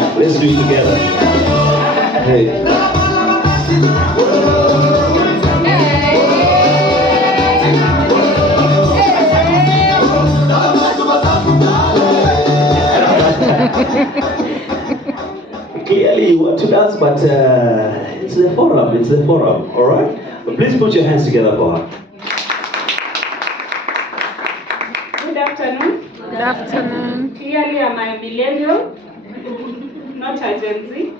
right, let's do it together. Hey. Clearly you want to dance, but it's the forum, all right? But please put your hands together for her. Good afternoon. Good afternoon. Clearly I'm a millennial, not a Gen Z.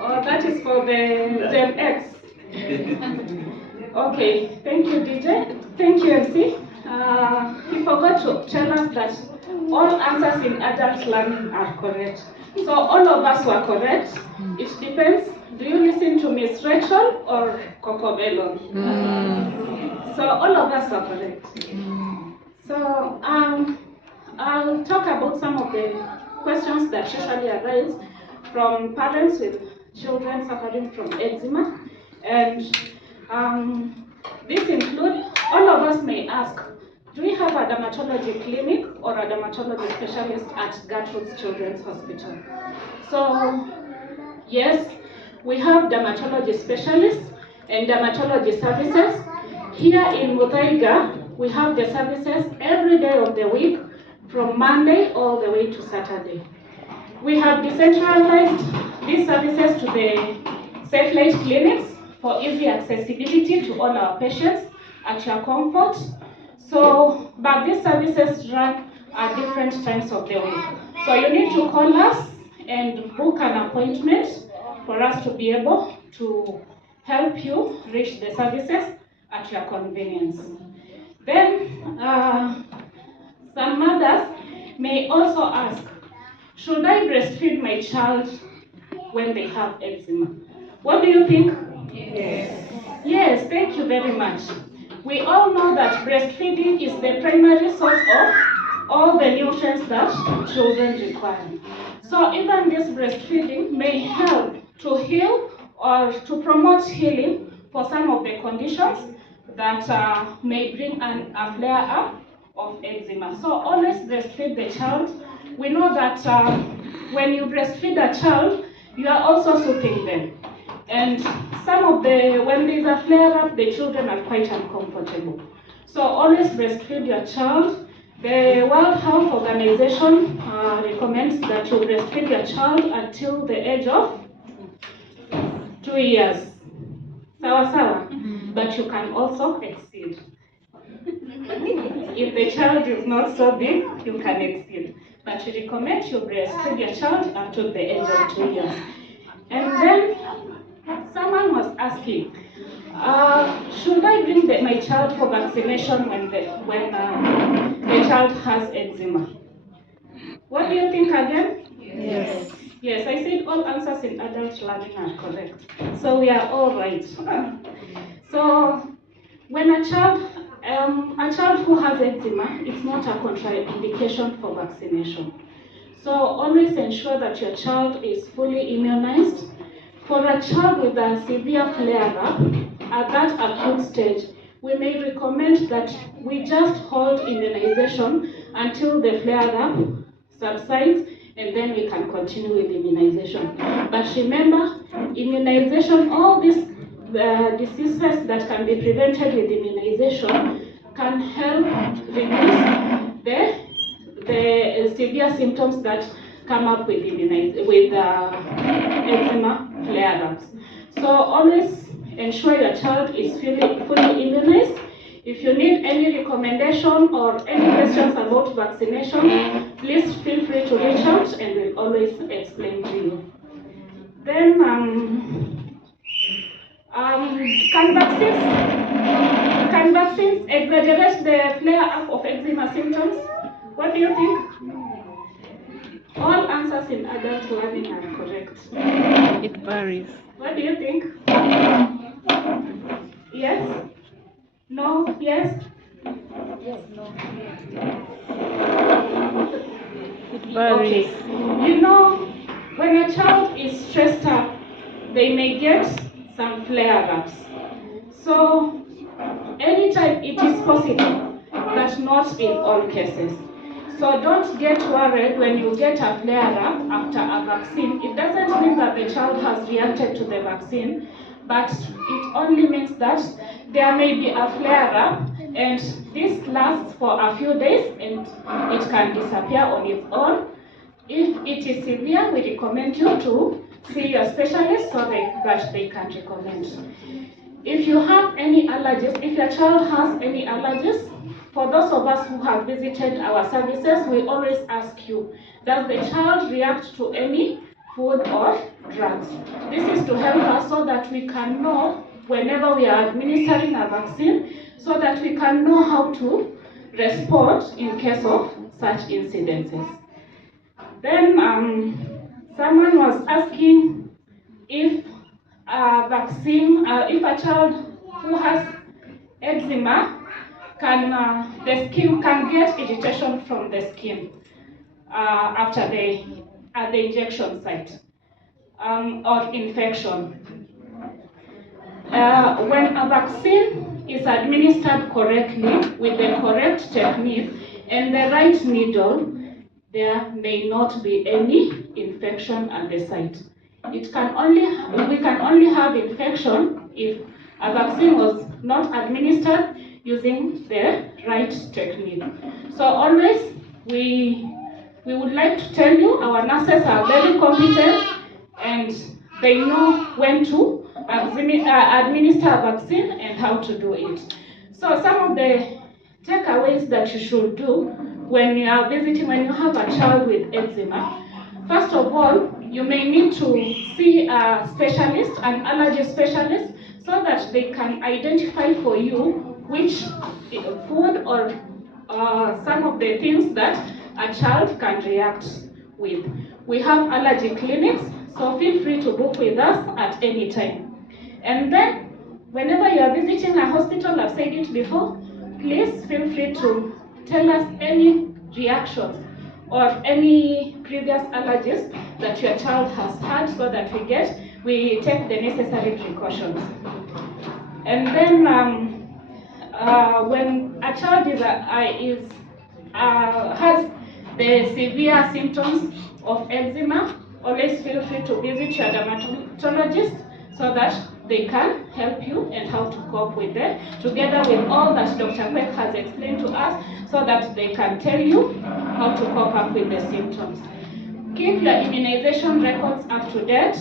Or that is for the Gen X. Okay, thank you DJ. Thank you MC. He forgot to tell us that all answers in adult learning are correct. So all of us were correct. It depends. Do you listen to Miss Rachel or Coco Melon? So all of us are correct. So I'll talk about some of the questions that usually arise from parents with children suffering from eczema. And this includes, all of us may ask, do we have a dermatology clinic or a dermatology specialist at Gertrude's Children's Hospital? So, yes, we have dermatology specialists and dermatology services. Here in Muthaiga, we have the services every day of the week, from Monday all the way to Saturday. We have decentralized these services to the satellite clinics for easy accessibility to all our patients at your comfort. So, but these services run at different times of the week. So you need to call us and book an appointment for us to be able to help you reach the services at your convenience. Then, some mothers may also ask, should I breastfeed my child when they have eczema? What do you think? Yes. Yes, thank you very much. We all know that breastfeeding is the primary source of all the nutrients that children require. So even this breastfeeding may help to heal or to promote healing for some of the conditions that may bring a flare-up of eczema. So always breastfeed the child. We know that when you breastfeed a child, you are also soothing them. And when there's a flare-up, the children are quite uncomfortable. So always breastfeed your child. The World Health Organization recommends that you breastfeed your child until the age of 2 years. Sawa sawa? But you can also exceed. If the child is not so big, you can exceed. But we recommend you breastfeed your child until the age of 2 years. And then someone was asking, should I bring my child for vaccination when the child has eczema? What do you think again? Yes. Yes, I said all answers in adult learning are correct. So we are all right. So when a child who has eczema, it's not a contraindication for vaccination. So always ensure that your child is fully immunized. For a child with a severe flare-up, at that acute stage, we may recommend that we just hold immunization until the flare-up subsides, and then we can continue with immunization. But remember, immunization, all these diseases that can be prevented with immunization can help reduce the severe symptoms that come up with eczema flare-ups. So always ensure your child is fully immunized. If you need any recommendation or any questions about vaccination, please feel free to reach out and we'll always explain to you. Then, can vaccines exaggerate the flare-up of eczema symptoms? What do you think? All answers in adult learning are correct. It varies. What do you think? Yes? No? Yes? Yes, no. It varies. Okay. You know, when a child is stressed up, they may get some flare-ups. So, anytime it is possible, but not in all cases. So don't get worried when you get a flare-up after a vaccine. It doesn't mean that the child has reacted to the vaccine, but it only means that there may be a flare-up, and this lasts for a few days and it can disappear on its own. If it is severe, we recommend you to see your specialist so that they can recommend. If you have any allergies, if your child has any allergies, for those of us who have visited our services, we always ask you, does the child react to any food or drugs? This is to help us so that we can know whenever we are administering a vaccine, so that we can know how to respond in case of such incidences. Then someone was asking if a vaccine, if a child who has eczema, the skin can get irritation from the skin after at the injection site or infection. When a vaccine is administered correctly with the correct technique and the right needle, there may not be any infection at the site. We can only have infection if a vaccine was not administered using the right technique. So always we would like to tell you our nurses are very competent and they know when to administer a vaccine and how to do it. So some of the takeaways that you should do when you are visiting, when you have a child with eczema, first of all, you may need to see a specialist, an allergy specialist, so that they can identify for you which food or some of the things that a child can react with. We have allergy clinics, so feel free to book with us at any time. And then, whenever you are visiting a hospital, I've said it before, please feel free to tell us any reactions or any previous allergies that your child has had, so that we take the necessary precautions. And then when a child has the severe symptoms of eczema, always feel free to visit your dermatologist so that they can help you and how to cope with it, together with all that Dr. Kwek has explained to us, so that they can tell you how to cope up with the symptoms. Keep your immunization records up to date.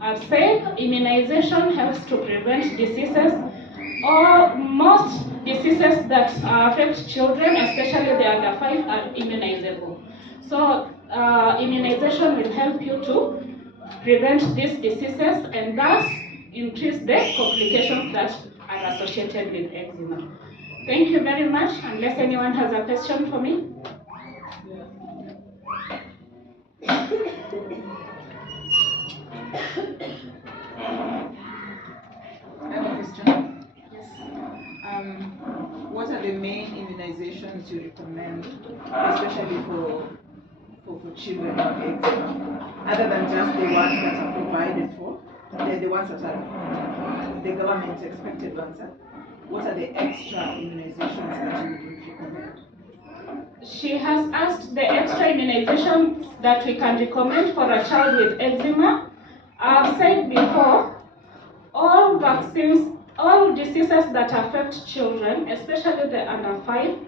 I've said immunization helps to prevent diseases, or most diseases that affect children, especially the under 5, are immunizable. So immunization will help you to prevent these diseases and thus increase the complications that are associated with eczema. Thank you very much. Unless anyone has a question for me. I have a question. Yes. What are the main immunizations you recommend, especially for children with eczema, other than just the ones that are provided for, the ones that are the government expected ones? What are the extra immunizations that you would recommend? She has asked the extra immunizations that we can recommend for a child with eczema. I've said before, all vaccines, all diseases that affect children, especially the under 5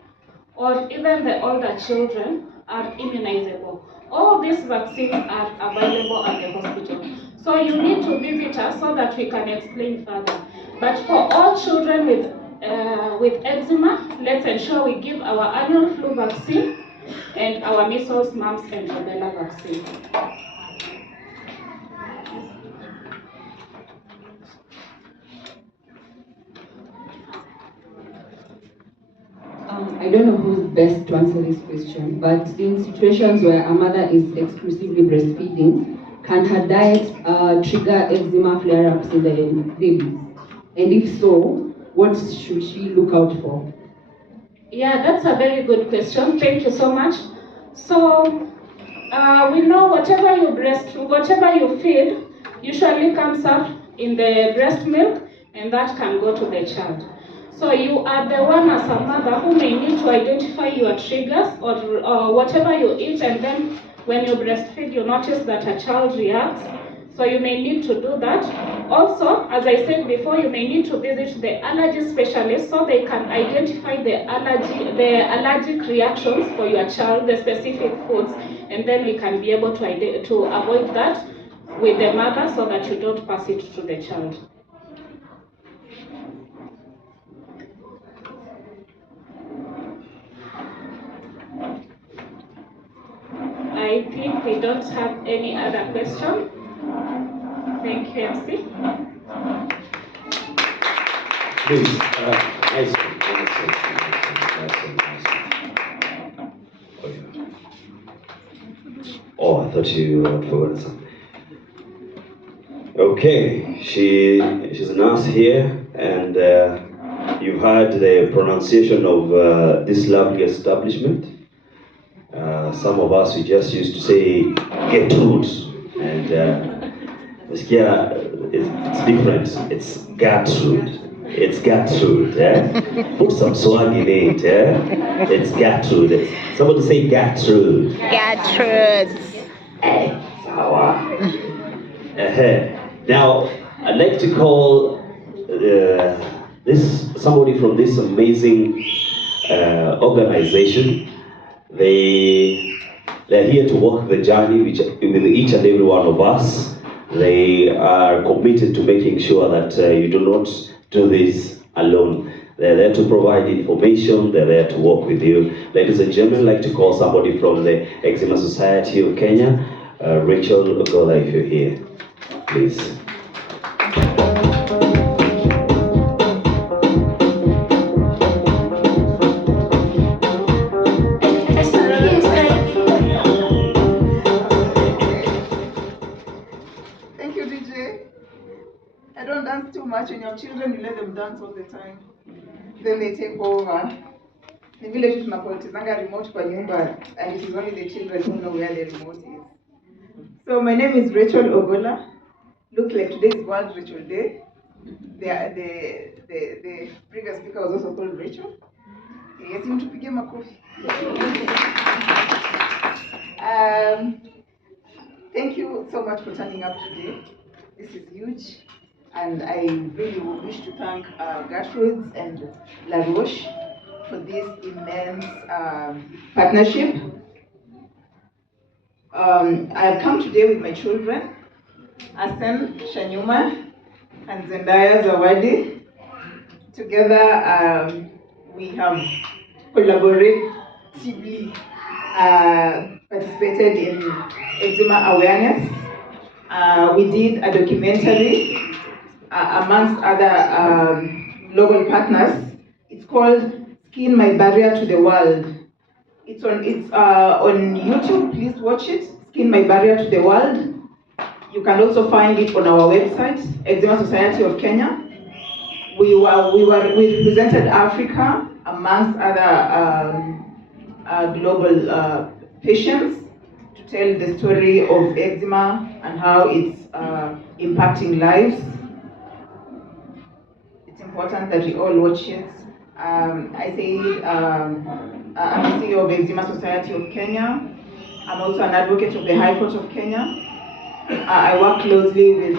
or even the older children, are immunizable. All these vaccines are available at the hospital. So you need to visit us so that we can explain further. But for all children with eczema, let's ensure we give our annual flu vaccine and our measles, mumps, and rubella vaccine. I don't know who's best to answer this question, but in situations where a mother is exclusively breastfeeding, can her diet trigger eczema flare-ups in the babies? And if so, what should she look out for? Yeah, that's a very good question. Thank you so much. So we know whatever you feed usually comes up in the breast milk, and that can go to the child. So you are the one as a mother who may need to identify your triggers or whatever you eat, and then when you breastfeed, you notice that a child reacts. So you may need to do that. Also, as I said before, you may need to visit the allergy specialist so they can identify the allergic reactions for your child, the specific foods, and then we can be able to avoid that with the mother so that you don't pass it to the child. I think we don't have any other question. Thank you, MC. Please, nice one, nice one. Oh, I thought you had forgotten something. Okay, she's a nurse here, and you've heard the pronunciation of this lovely establishment. Some of us, we just used to say Gertrude, and yeah, it's different. It's Gertrude. It's Gertrude. Yeah? Put some swag in it. Yeah? It's Gertrude. Somebody say Gertrude. Gertrude. Hey, sawa. Now, I'd like to call somebody from this amazing organization. They're here to walk the journey with each and every one of us. They are committed to making sure that you do not do this alone. They're there to provide information. They're there to work with you. Ladies and gentlemen, I'd like to call somebody from the Eczema Society of Kenya, Rachel Ogola, if you're here, please. Thank you, DJ. I don't dance too much. When you have children, you let them dance all the time. Then they take over. Ni vile tu tunapotezanga remote kwa nyumba, and it is only the children who know where the remote is. So my name is Rachel Ogola. Looks like today is World Rachel Day. The previous speaker was also called Rachel. Yes, you tupige makofi. Thank you so much for turning up today. This is huge, and I really wish to thank Gertrude and La Roche for this immense partnership. I've come today with my children, Asen Shanyuma and Zendaya Zawadi. Together, we have collaboratively participated in eczema awareness. We did a documentary amongst other global partners. It's called Skin My Barrier to the World. It's on YouTube. Please watch it. Skin My Barrier to the World. You can also find it on our website, Eczema Society of Kenya. We represented Africa amongst other global patients to tell the story of eczema and how it's impacting lives. It's important that we all watch it. I'm the CEO of Eczema Society of Kenya. I'm also an advocate of the High Court of Kenya. I work closely with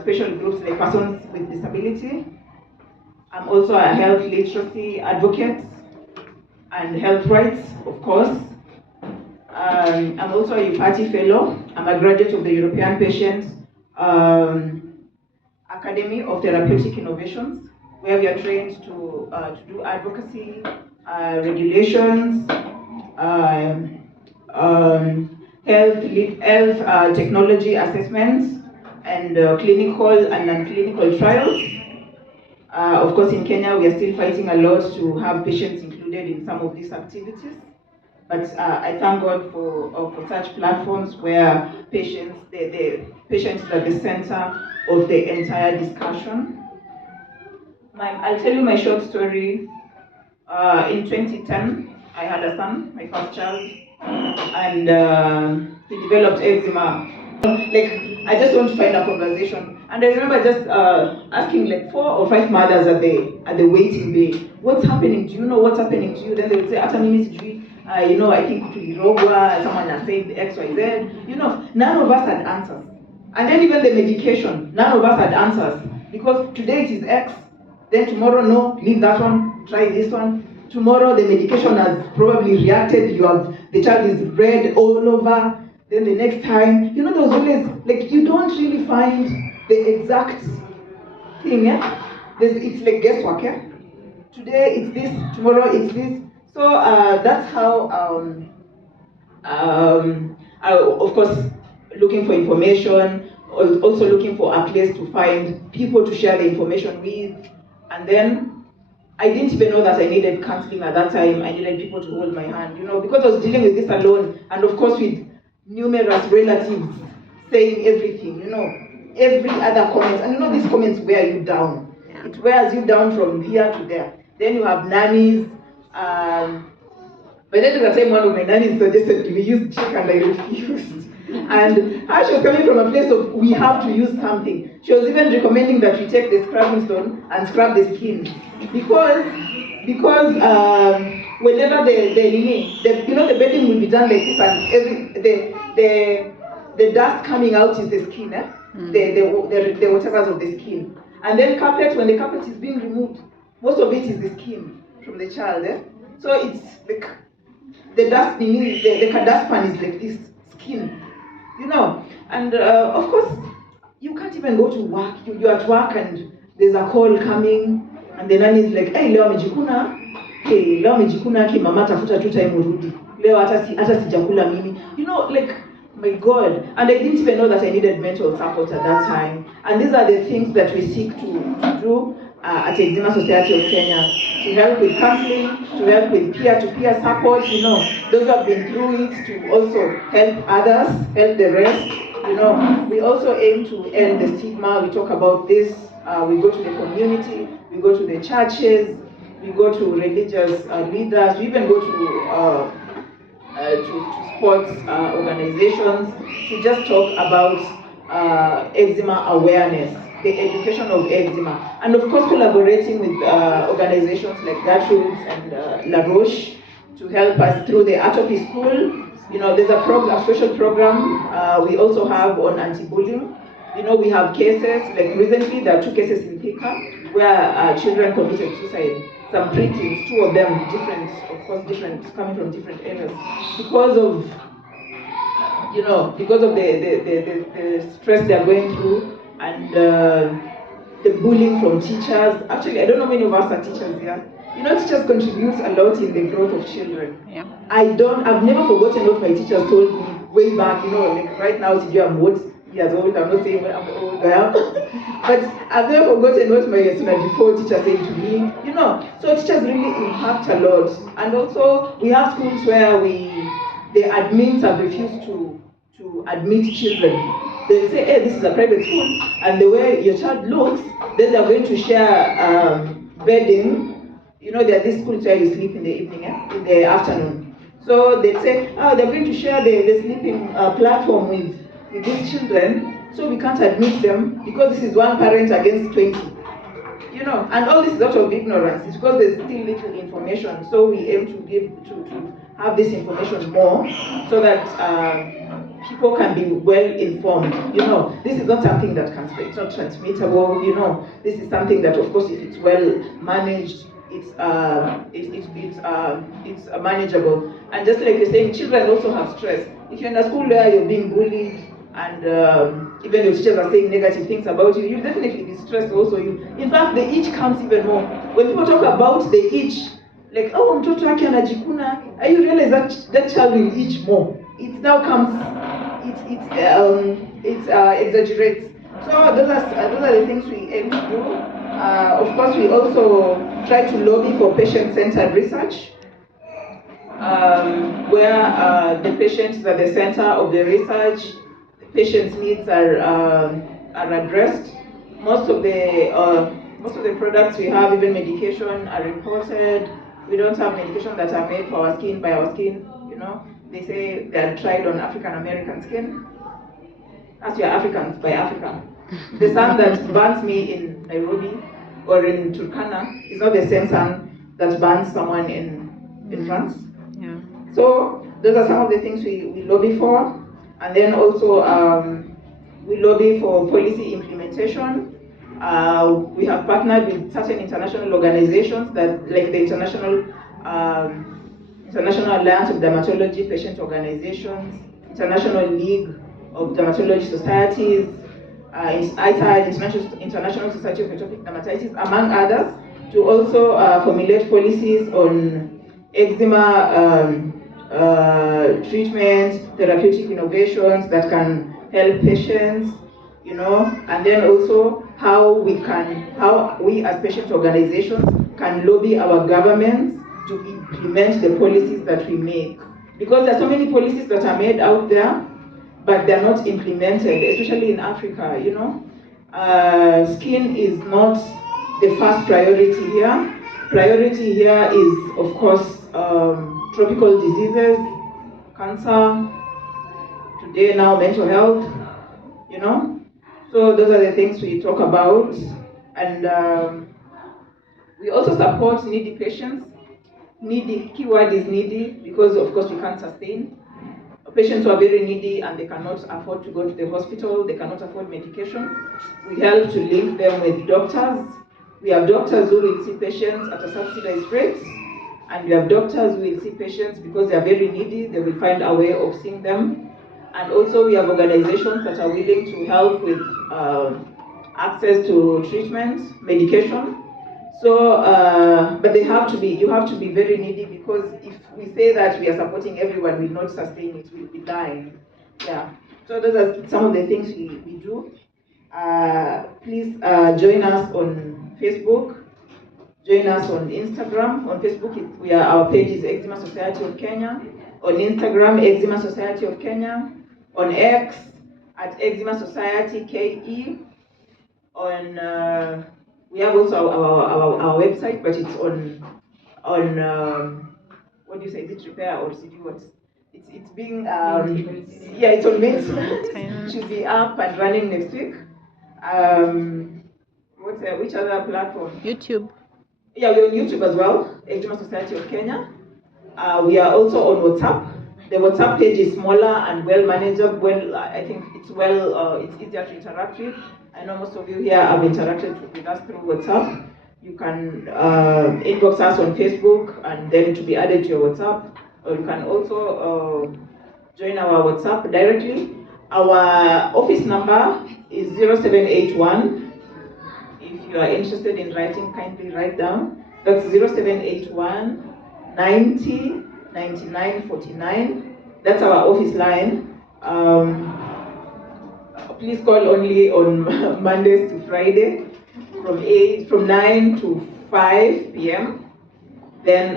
special groups like persons with disability. I'm also a health literacy advocate and health rights, of course. I'm also a UPATI fellow. I'm a graduate of the European Patient Academy of Therapeutic Innovations, where we are trained to do advocacy, regulations, health technology assessments, and clinical and non-clinical trials. Of course, in Kenya, we are still fighting a lot to have patients included in some of these activities. But I thank God for such platforms where the patient is at the center of the entire discussion. I'll tell you my short story. In 2010, I had a son, my first child, and he developed eczema Like, I just want to find a conversation. And I remember just asking like 4 or 5 mothers at the waiting bay, what's happening? Do you know what's happening to you? Then they would say, "Ata mimi sijui, I think tulirogwa, someone has said X, Y, Z." None of us had answers. And then even the medication, none of us had answers. Because today it is X, then tomorrow, no, leave that one, try this one. Tomorrow the medication has probably reacted, the child is red all over. Then the next time, there's always, like, you don't really find the exact thing, yeah? It's like guesswork, yeah? Today it's this, tomorrow it's this. So that's how, of course, looking for information, also looking for a place to find people to share the information with. And then I didn't even know that I needed counseling at that time. I needed people to hold my hand, because I was dealing with this alone, and of course with numerous relatives saying everything, every other comment. And these comments wear you down. It wears you down from here to there. Then you have nannies. But then at the time, one of my nannies suggested we use chick, and I refused. And she was coming from a place of, we have to use something. She was even recommending that we take the scrubbing stone and scrub the skin. Because whenever the bedding will be done like this, and the dust coming out is the skin, the whatever of the skin. And then carpet, when the carpet is being removed, most of it is the skin from the child. So it's like the dust beneath, the dustpan is like this skin, And of course, you can't even go to work. You're at work and there's a call coming, and the nanny is like, "Hey, leo amejikuna, ki mama tafuta tu time urudi. Leo hata sijakula mimi." Like, my God. And I didn't even know that I needed mental support at that time. And these are the things that we seek to do at Eczema Society of Kenya, to help with counseling, to help with peer-to-peer support, those who have been through it, to also help others, help the rest. We also aim to end the stigma. We talk about this. We go to the community, we go to the churches, we go to religious leaders, we even go to sports organizations to just talk about eczema awareness, the education of eczema, and of course collaborating with organizations like Gertrude's and La Roche to help us through the atopy school. There's a social program we also have on anti-bullying. We have cases, like recently there are 2 cases in Thika where children committed suicide. Some preteens, 2 of them, different, coming from different areas, because of the stress they are going through, and the bullying from teachers. Actually, I don't know many of us are teachers here. Teachers contribute a lot in the growth of children. Yeah. I've never forgotten what my teachers told me way back. Like right now, I'm what years old. I'm not saying I'm old I am, but I've never forgotten what my before teacher said to me. So teachers really impact a lot. And also, we have schools where the admins have refused to admit children. They say, "Hey, this is a private school, and the way your child looks, then they're going to share bedding." There are these schools where you sleep in the evening, in the afternoon. So they say, they're going to share the sleeping platform with these children, so we can't admit them because this is one parent against 20. And all this is out of ignorance. It's because there's still little information. So we aim to have this information more, so that people can be well informed. This is not something that can spread. It's not transmittable. This is something that, of course, if it's well managed, it's manageable. And just like you're saying, children also have stress. If you're in a school where you're being bullied, and even your teachers are saying negative things about you, you'll definitely be stressed also. In fact, the itch comes even more. When people talk about the itch, like, "Oh, mtoto wake anajikuna," you realize that child will itch more. It now comes, it exaggerates. So those are the things we aim to do. Of course, we also try to lobby for patient-centered research, where the patient is at the center of the research. Patients' needs are addressed. Most of the products we have, even medication, are imported. We don't have medication that are made for our skin by our skin. They say they are tried on African American skin. as we are Africans, by Africa. The sun that burns me in Nairobi or in Turkana is not the same sun that burns someone in France. Yeah. So those are some of the things we lobby for. And then also we lobby for policy implementation. We have partnered with certain international organizations that, like the International Alliance of Dermatology Patient Organizations, International League of Dermatology Societies, International Society of Atopic Dermatitis, among others, to also formulate policies on eczema treatment, therapeutic innovations that can help patients, and then also how we as patient organizations can lobby our governments to implement the policies that we make. Because there are so many policies that are made out there, but they're not implemented, especially in Africa, Skin is not the first priority here. Priority here is, of course, tropical diseases, cancer, today now mental health, So those are the things we talk about. And we also support needy patients. Needy, keyword is needy, because of course we can't sustain. Patients who are very needy and they cannot afford to go to the hospital, they cannot afford medication. We help to link them with doctors. We have doctors who will see patients at a subsidized rate, and we have doctors who will see patients because they are very needy, they will find a way of seeing them. And also we have organizations that are willing to help with access to treatment, medication. So, but you have to be very needy, because if we say that we are supporting everyone, we will not sustain it, we'll be dying. Yeah. So those are some of the things we do. Please join us on Facebook, join us on Instagram. On Facebook, our page is Eczema Society of Kenya. On Instagram, Eczema Society of Kenya. On X, at Eczema Society KE. On we have also our website, but it's on what do you say? Is it repair or CD what? It's being it's on maintenance. Should be up and running next week. Which other platform? YouTube. Yeah, we're on YouTube as well. Eczema Society of Kenya. We are also on WhatsApp. The WhatsApp page is smaller and well managed. I think it's it's easier to interact with. I know most of you here have interacted with us through WhatsApp. You can inbox us on Facebook and then to be added to your WhatsApp. Or you can also join our WhatsApp directly. Our office number is 0781. If you are interested in writing, kindly write down. That's 0781 90 99 49. That's our office line. Please call only on Mondays to Friday from 9 to 5 p.m. Then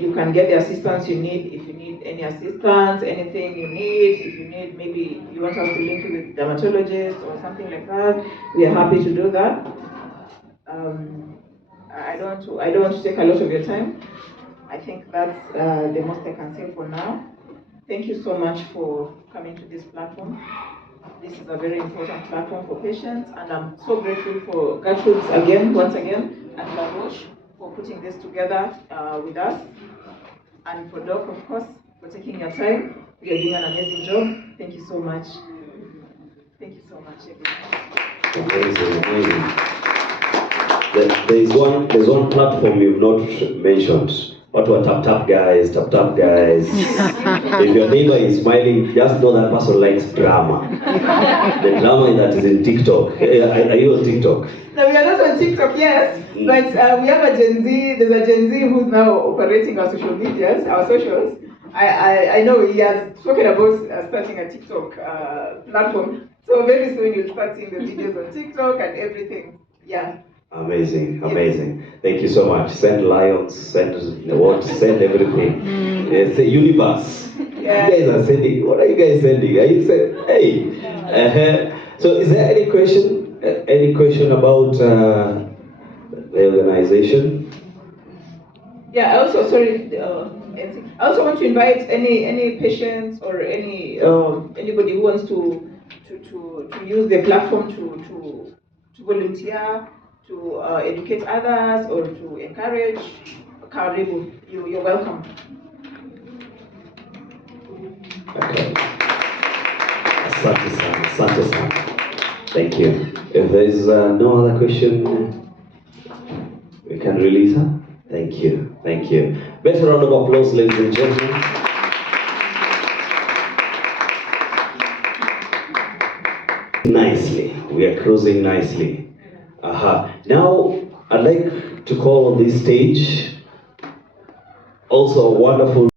you can get the assistance you need. If you need any assistance, anything you need, if you need, maybe you want us to link you with dermatologists or something like that, we are happy to do that. I don't want to take a lot of your time. I think that's the most I can say for now. Thank you so much for coming to this platform. This is a very important platform for patients, and I'm so grateful for Gertrude once again, and La Roche for putting this together with us, and for Doc, of course, for taking your time. You are doing an amazing job. Thank you so much. Thank you so much, everyone. Amazing. There's one platform you've not mentioned. What were tap guys? If your neighbor is smiling, just know that person likes drama. The drama that is in TikTok. Are you on TikTok? No, we are not on TikTok, yes. But we have a Gen Z. There's a Gen Z who's now operating our social medias, our socials. I know he has spoken about starting a TikTok platform. So very soon you'll start seeing the videos on TikTok and everything. Yeah. Amazing. Thank you so much. Send lions, send everything. It's the universe. Yeah. You guys are sending. What are you guys sending? Are you saying, hey? So is there any question? Any question about the organization? Yeah. I also want to invite any patients or anybody who wants to use the platform to volunteer, to educate others, or to encourage, karibu, you're welcome. Okay. Asante sana, asante sana. Thank you. If there is no other question, we can release her. Thank you, thank you. Better round of applause, ladies and gentlemen. Nicely, we are cruising nicely. Now, I'd like to call on this stage also a wonderful